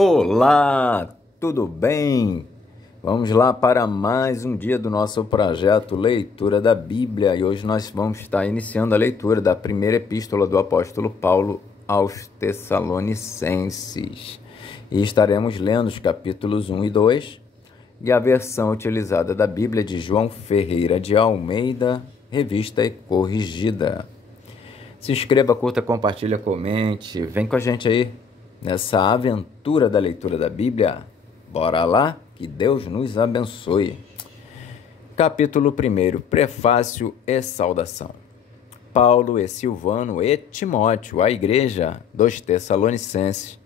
Olá, tudo bem? Vamos lá para mais um dia do nosso projeto Leitura da Bíblia e hoje nós vamos estar iniciando a leitura da primeira epístola do apóstolo Paulo aos Tessalonicenses e estaremos lendo os capítulos 1 e 2 e a versão utilizada da Bíblia de João Ferreira de Almeida, revista e corrigida. Se inscreva, curta, compartilha, comente, vem com a gente aí nessa aventura da leitura da Bíblia. Bora lá, que Deus nos abençoe. Capítulo 1, Prefácio e Saudação. Paulo e Silvano e Timóteo, a igreja dos Tessalonicenses,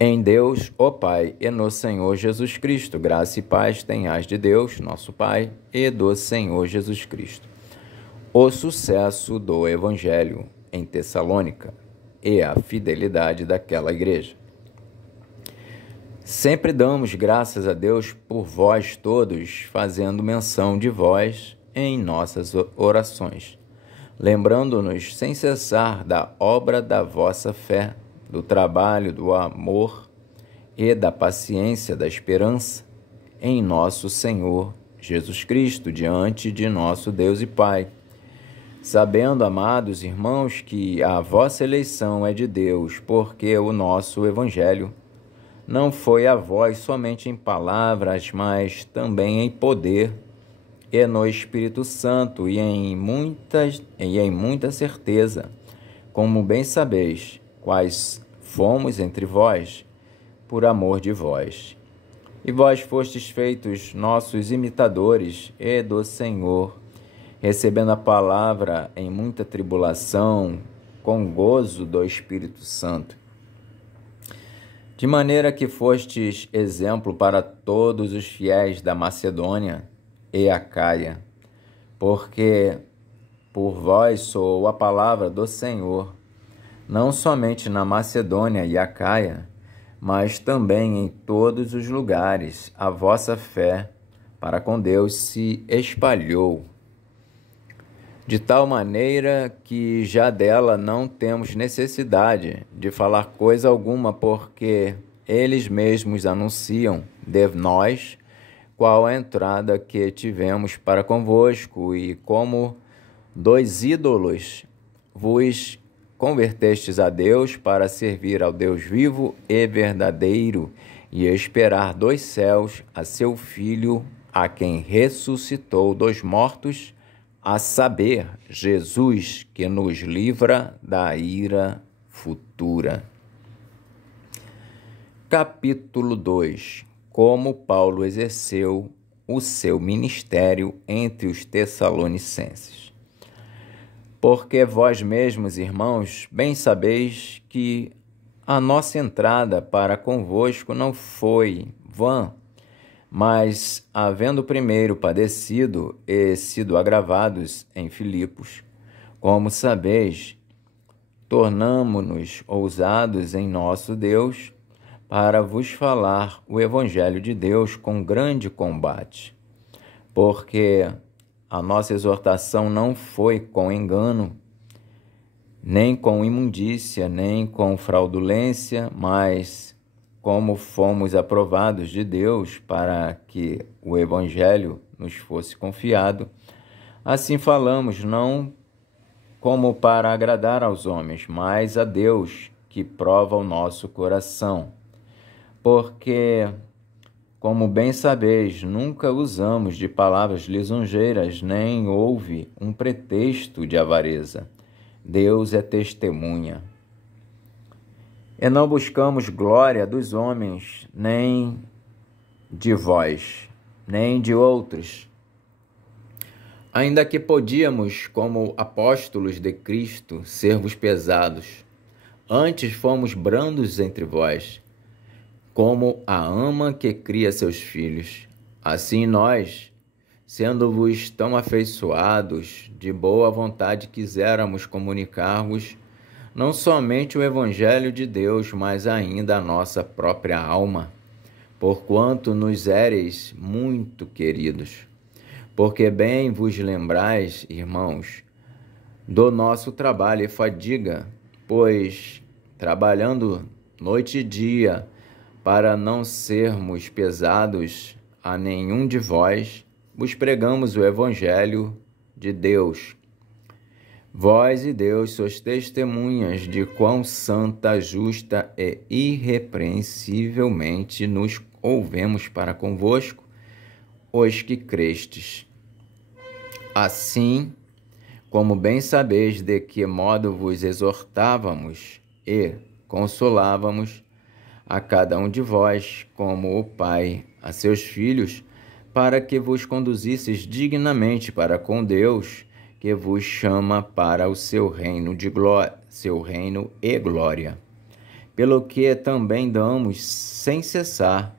em Deus, o Pai, e no Senhor Jesus Cristo, graça e paz tenhais de Deus, nosso Pai, e do Senhor Jesus Cristo. O sucesso do Evangelho em Tessalônica e a fidelidade daquela igreja. Sempre damos graças a Deus por vós todos, fazendo menção de vós em nossas orações, lembrando-nos sem cessar da obra da vossa fé, do trabalho, do amor e da paciência, da esperança em nosso Senhor Jesus Cristo, diante de nosso Deus e Pai. Sabendo, amados irmãos, que a vossa eleição é de Deus, porque o nosso Evangelho não foi a vós somente em palavras, mas também em poder e no Espírito Santo e em muita certeza, como bem sabeis, quais fomos entre vós, por amor de vós. E vós fostes feitos nossos imitadores e do Senhor, recebendo a palavra em muita tribulação, com gozo do Espírito Santo. De maneira que fostes exemplo para todos os fiéis da Macedônia e Acaia, porque por vós soou a palavra do Senhor, não somente na Macedônia e Acaia, mas também em todos os lugares a vossa fé para com Deus se espalhou, de tal maneira que já dela não temos necessidade de falar coisa alguma, porque eles mesmos anunciam de nós qual a entrada que tivemos para convosco, e como dos ídolos vos convertestes a Deus para servir ao Deus vivo e verdadeiro, e esperar dos céus a seu Filho, a quem ressuscitou dos mortos, a saber, Jesus, que nos livra da ira futura. Capítulo 2. Como Paulo exerceu o seu ministério entre os Tessalonicenses. Porque vós mesmos, irmãos, bem sabeis que a nossa entrada para convosco não foi vã, mas, havendo primeiro padecido e sido agravados em Filipos, como sabeis, tornamo-nos ousados em nosso Deus para vos falar o Evangelho de Deus com grande combate, porque a nossa exortação não foi com engano, nem com imundícia, nem com fraudulência, mas como fomos aprovados de Deus para que o Evangelho nos fosse confiado, assim falamos, não como para agradar aos homens, mas a Deus, que prova o nosso coração. Porque, como bem sabeis, nunca usamos de palavras lisonjeiras, nem houve um pretexto de avareza. Deus é testemunha. E não buscamos glória dos homens, nem de vós, nem de outros. Ainda que podíamos, como apóstolos de Cristo, ser-vos pesados, antes fomos brandos entre vós, como a ama que cria seus filhos. Assim nós, sendo-vos tão afeiçoados, de boa vontade quiséramos comunicar-vos não somente o Evangelho de Deus, mas ainda a nossa própria alma, porquanto nos éreis muito queridos. Porque bem vos lembrais, irmãos, do nosso trabalho e fadiga, pois, trabalhando noite e dia, para não sermos pesados a nenhum de vós, vos pregamos o Evangelho de Deus. Vós e Deus sois testemunhas de quão santa, justa e irrepreensivelmente nos ouvemos para convosco, os que crestes. Assim, como bem sabeis de que modo vos exortávamos e consolávamos a cada um de vós, como o Pai a seus filhos, para que vos conduzisseis dignamente para com Deus, que vos chama para o seu reino e glória. Pelo que também damos sem cessar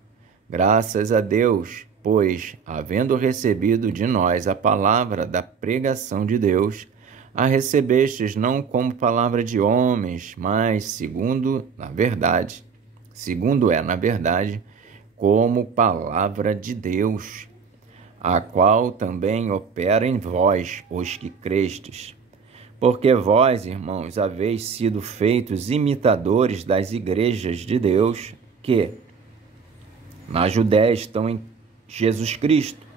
graças a Deus, pois, havendo recebido de nós a palavra da pregação de Deus, a recebestes não como palavra de homens, mas segundo é, na verdade, como palavra de Deus, a qual também opera em vós, os que crestes. Porque vós, irmãos, haveis sido feitos imitadores das igrejas de Deus, que na Judéia estão em Jesus Cristo,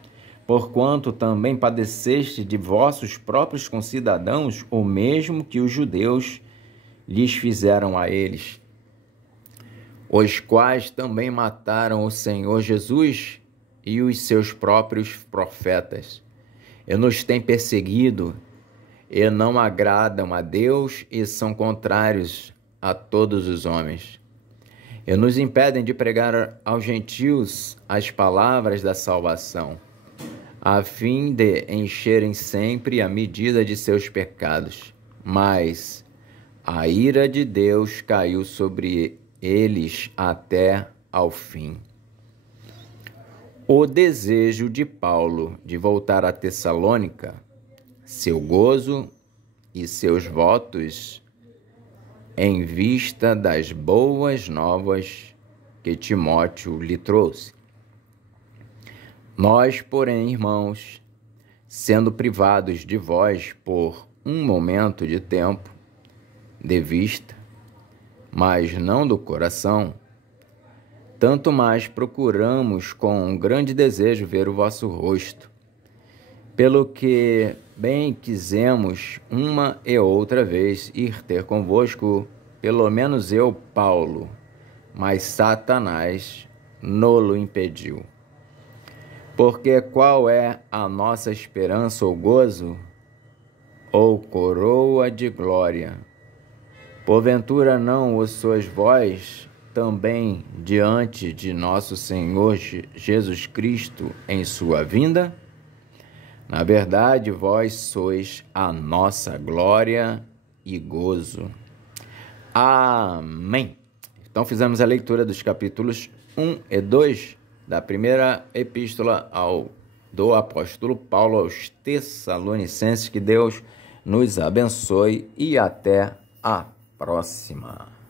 porquanto também padeceste de vossos próprios concidadãos o mesmo que os judeus lhes fizeram a eles, os quais também mataram o Senhor Jesus e os seus próprios profetas, e nos têm perseguido, e não agradam a Deus e são contrários a todos os homens. E nos impedem de pregar aos gentios as palavras da salvação, a fim de encherem sempre a medida de seus pecados. Mas a ira de Deus caiu sobre eles até ao fim. O desejo de Paulo de voltar a Tessalônica, seu gozo e seus votos em vista das boas novas que Timóteo lhe trouxe. Nós, porém, irmãos, sendo privados de vós por um momento de tempo, de vista, mas não do coração, tanto mais procuramos com um grande desejo ver o vosso rosto, pelo que bem quisemos uma e outra vez ir ter convosco, pelo menos eu, Paulo, mas Satanás no-lo impediu. Porque qual é a nossa esperança ou gozo, ou coroa de glória? Porventura não o sois vós também diante de nosso Senhor Jesus Cristo em sua vinda? Na verdade, vós sois a nossa glória e gozo. Amém. Então, fizemos a leitura dos capítulos 1 e 2 da primeira epístola do apóstolo Paulo aos Tessalonicenses. Que Deus nos abençoe e até a próxima.